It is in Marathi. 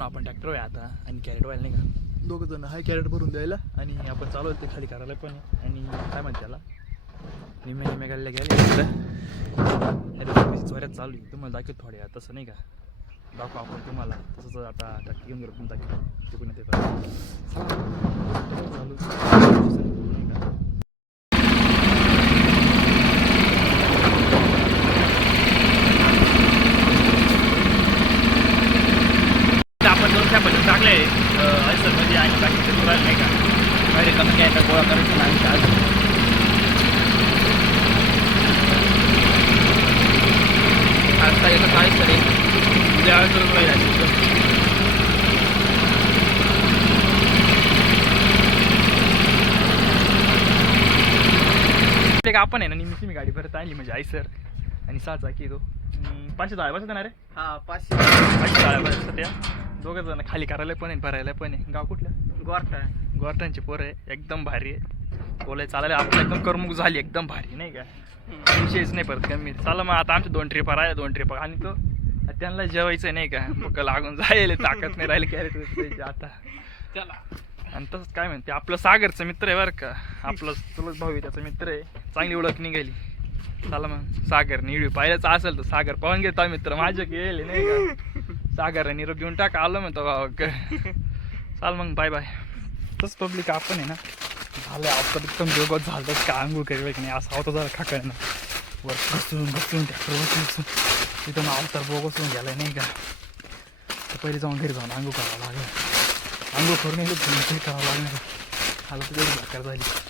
आपण ट्रॅक्टर आहे आता आणि कॅरेट व्हायला नाही का, दोघं जण हाय कॅरेट भरून द्यायला आणि आपण चालू ते खाली करायला पण. आणि काय म्हणते त्याला निम्मे गाडीला गेले चोऱ्यात चालू आहे. तुम्हाला दाखवत थोड्या तसं नाही का, दाखवू आपण तुम्हाला तसंच. आता ट्रॅक्टर घेऊन गेलो दाखवतो तिकडून येते चालू नाही का. आपण दोन पहिले टाकले आयसरमध्ये आणि बाकीचे दुरायला नाही का, बाहेर कमी घ्यायचा गोळा करायचा नाही आज. आता येतं काय तरी उद्या आपण आहे ना निमित्त मी गाडी भरत आणली म्हणजे आयसर आणि 6 चाकी तो 500 जाळ्या बसत ना रे. हा 500 जाळ्या बसत त्या दोघं जण खाली करायला पण आहे भरायला पण आहे. गाव कुठलं गोरठांची पोरं आहे, एकदम भारी आहे. बोलाय चालायला आपलं एकदम करमणूक झाली एकदम भारी नाही का, विषयच नाही परत कमी. चला मग आता आमच्या 2 ट्रिपा राहिल्या 2 ट्रिपा आणि तो त्यांना जेवायचं नाही का, भूक लागून जायला ताकद नाही राहिली कॅरेट आता त्याला. आणि तसंच काय म्हणते आपलं सागरचं मित्र आहे बरं का, आपलं चुलत भाऊ त्याचा मित्र आहे, चांगली ओळख निघाली. चला मग सागर निळू पाहिल्याचं असेल तर सागर पाहून घेता मित्र माझ्या गेले नाही का, सागर निरोप घेऊन टाका आलो म्हणतो भावा. चाल मग बाय बाय. तसं पब्लिक आपण आहे ना झालं आता एकदम जोगत झालं का अंघोळ करेल की नाही असं होतं जरा खाकळ ना वर बसून ट्रॅक्टर बसून तिथं अवतार बघून गेलाय नाही का. तर पहिले जाऊन घरी जाऊन अंघोळ करावं लागेल, अंघोळ करून करावं लागणार. आलं तर तेवढी भाकर झाली.